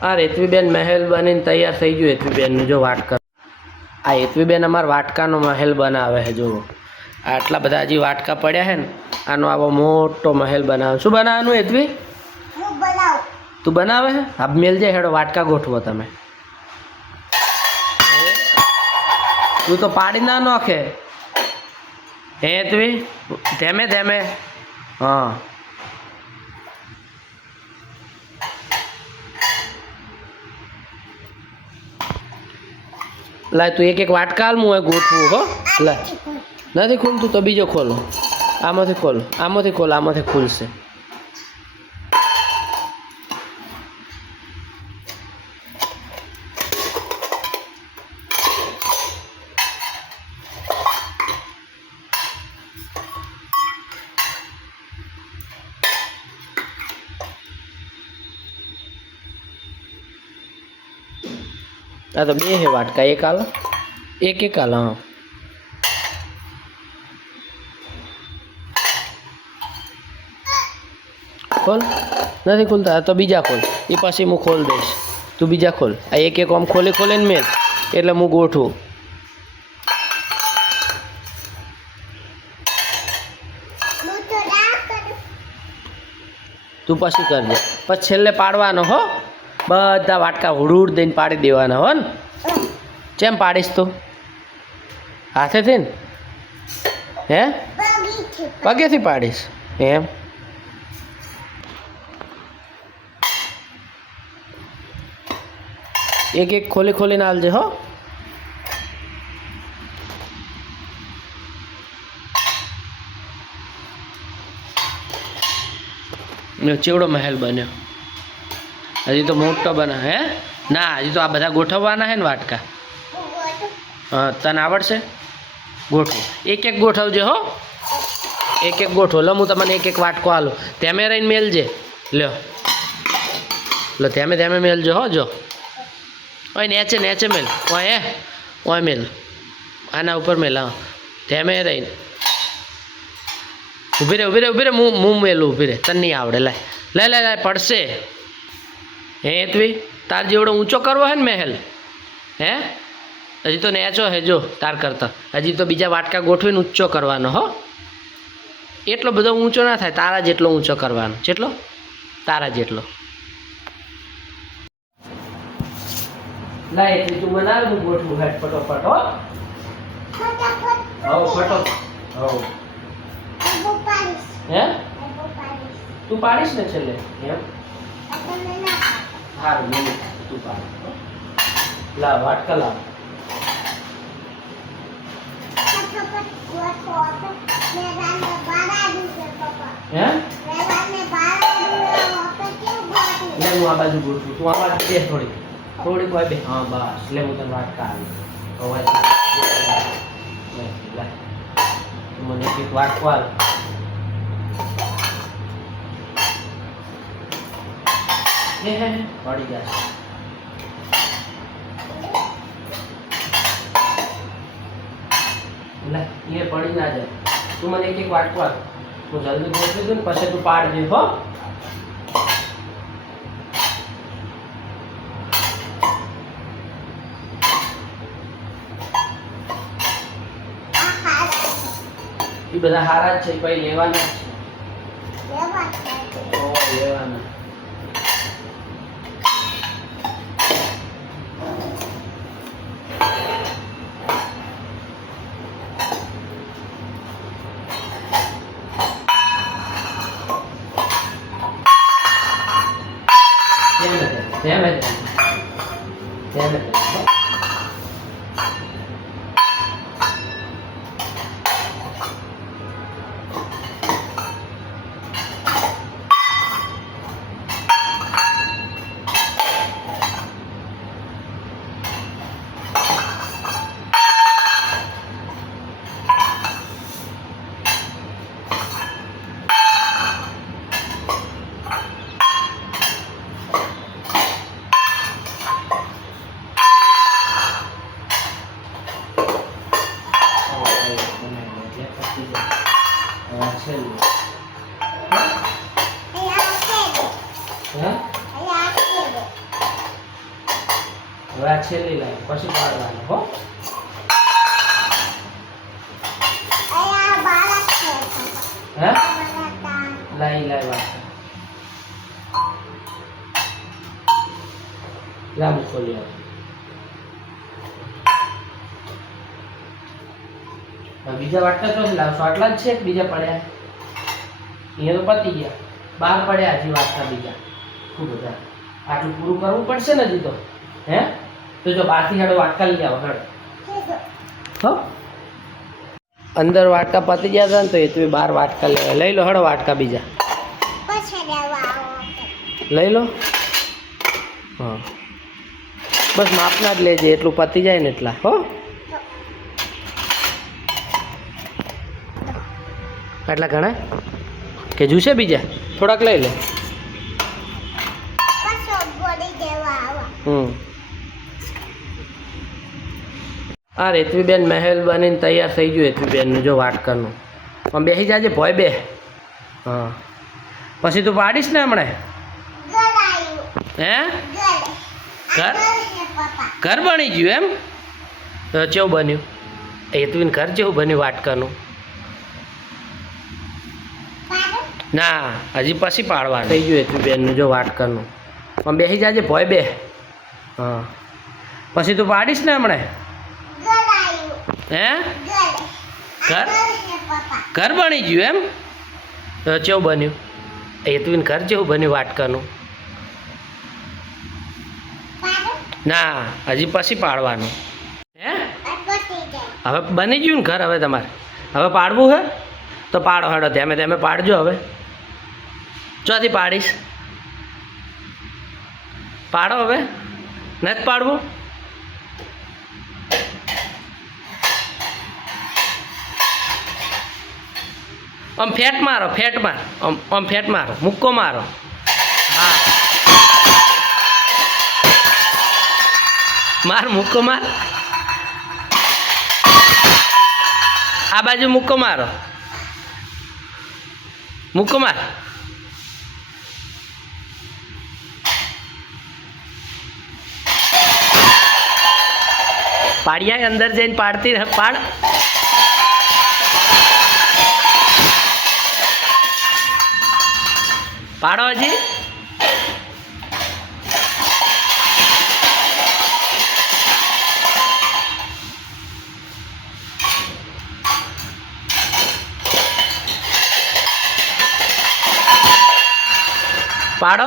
આ હેતવીબેન મહેલ બનીને તૈયાર થઈ ગયું હેતવીબેનનું જો વાટકા આ હેતવીબેન અમારા વાટકાનો મહેલ બનાવે છે જુઓ આટલા બધા હજી વાટકા પડ્યા છે ને આનો આવો મોટો મહેલ બનાવે શું બનાવવાનું હેતવી તું બનાવે છે હા મેલ જાય હેડો વાટકા ગોઠવો તમે તું તો પાડી ના નોખે હેતવી ધેમે ધેમે હા લાય તું એક એક વાટકા હાલ હું ગોઠવું હો લાય નથી ખુલતું તો બીજો ખોલો આમાંથી ખોલો આમાંથી ખુલશે આ તો બે હે વાટકા એક હાલ એક હાલ હા ખોલ નથી ખુલતા તો બીજા ખોલ એ પછી હું ખોલ દઈશ તું બીજા ખોલ આ એક આમ ખોલે ને મેલ એટલે હું ગોઠવું તું પછી કરજે પછી છેલ્લે પાડવાનો હો બધા વાટકા હુડુડ દઈને પાડી દેવાના હો ને કેમ પાડીશ તું હાથેથી ને હે પગેથી પાડીશ એમ એક એક ખોલીને હાલજે હો ચેવડો મહેલ બન્યો હજી તો મોટો બને હે ના હજી તો આ બધા ગોઠવવાના હે ને વાટકા હા તને આવડશે ગોઠવો એક એક ગોઠવજે હો એક એક ગોઠવો લો હું તમને એક એક વાટકો હાલું તેમે રહીને મેલજે લ્યો લો ધેમે મેલજો હો જો ઓય નેચે મેલ ઓય મેલ આના ઉપર મેલ હા ધેમે રહીને ઊભી રે હું મેલું ઊભી રે તને નહીં આવડે લાય પડશે હે હેતવી તાર જેવડો ઊંચો કરવો હે ને મહેલ હે હજી તો નેચો હે જો તાર કરતા હજી તો બીજા વાટકા ગોઠવીને ઊંચો કરવાનો હો એટલો બધો ઊંચો ના થાય તારા જેટલો ઊંચો કરવાનો જેટલો તારા જેટલો લાય હેતવી તું બનાવ હું ગોઠવું હેડ ફટોફટ હો ફટો હે તું પાડીશ ને છેલ્લે એમ સારું તું પાડ લાવ વાટકા લાવ હે હું આ બાજુ ગોઠવું તું આ બાજુ બે થોડીક કોઈ બે હા બસ લે હું તને વાટકા આવી મને એક વાટકો આવ પડી જશે એ પડી ના જાય તું મને એક વાટકો આપ હું જલ્દી ગોઠવી દઉં ને પછી તું પાડજે હો એ બધા હારા જ છે પછી લેવાના છે લેવાના Damn it. હવે આ છેલ્લી લાઈન પછી પાડવાનું હો. હે લાઈ વાટકા લાંબુ ખોલી આવે. બીજા વાટકા તો લાવશો આટલા જ છે બીજા પડ્યા અહીંયા તો પતી ગયા 12 પડ્યા હજી વાટકા બીજા ખૂબ બધા આટલું પૂરું કરવું પડશે ને હજી તો હે તો જો 12 થી હેડો વાટકા લઈ આવો હેડો હો અંદર વાટકા પતી ગયા હતા ને તો એ તો 12 વાટકા લઈ લો હેડો વાટકા બીજા લઈ લો હા બસ માપના જ લેજે એટલું પતી જાય ને એટલા હો આટલા ઘણા કે જોશે બીજા થોડાક લઈ લે આ રેતવીબેન મહેલ બનીને તૈયાર થઈ ગયું રેતવીબેનનું જો વાટકાનું આમ બેસી જાજે ભોય બે હા પછી તું પાડીશ ને હમણાં હે ઘર બની ગયું એમ કેવું બન્યું રેતવીન ઘર જેવું બન્યું વાટકાનું ના હજી પછી પાડવાનું થઈ ગયું રેતવીબેનનું જો વાટકાનું આમ બેસી જાજે ભોય બે હા પછી તું પાડીશ ને હમણાં હે ઘર બની ગયું એમ કેવું બન્યું રેતવીન ઘર જેવું બન્યું વાટકાનું ના હજી પછી પાડવાનું હે હવે બની ગયું ને ઘર હવે તમારે હવે પાડવું હે તો પાડો હેડો ધ્યામે ધ્યામે પાડજો હવે ચોથી પાડીશ પાડો હવે નથી પાડવું આમ ફેટ મારો ફેટ માર આમ ફેટ મારો મુક્કો મારો હા માર મુક્કો માર આ બાજુ મુક્કો મારો મુક્કો માર પાડિયા અંદર જઈને પાડતી રહે પાડ પાડો હજી પાડો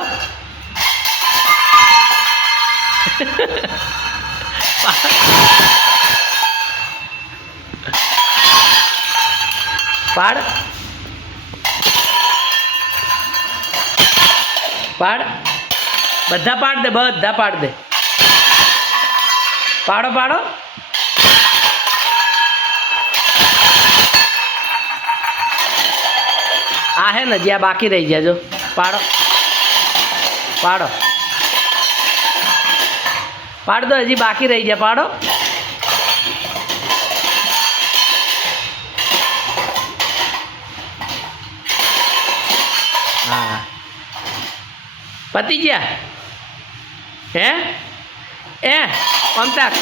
પાડ પાડ બધા પાડ દે બધા પાડ દે પાડો પાડો આ હે ને જ્યાં બાકી રહી ગયા જો પાડો પાડો પાડ દો હજી બાકી રહી ગયા પાડો હા પતી ગયા હે એ અમતાક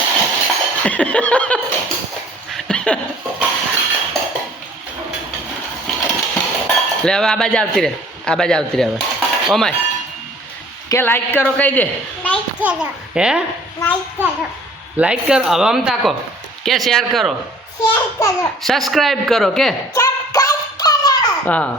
લે હવે આ બાજુ આવતી રહે હવે ઓમાય કે લાઈક કરો કહી દે હે લાઈક કરો હવે આમ તાકો કે શેર કરો સબસ્ક્રાઈબ કરો કે હા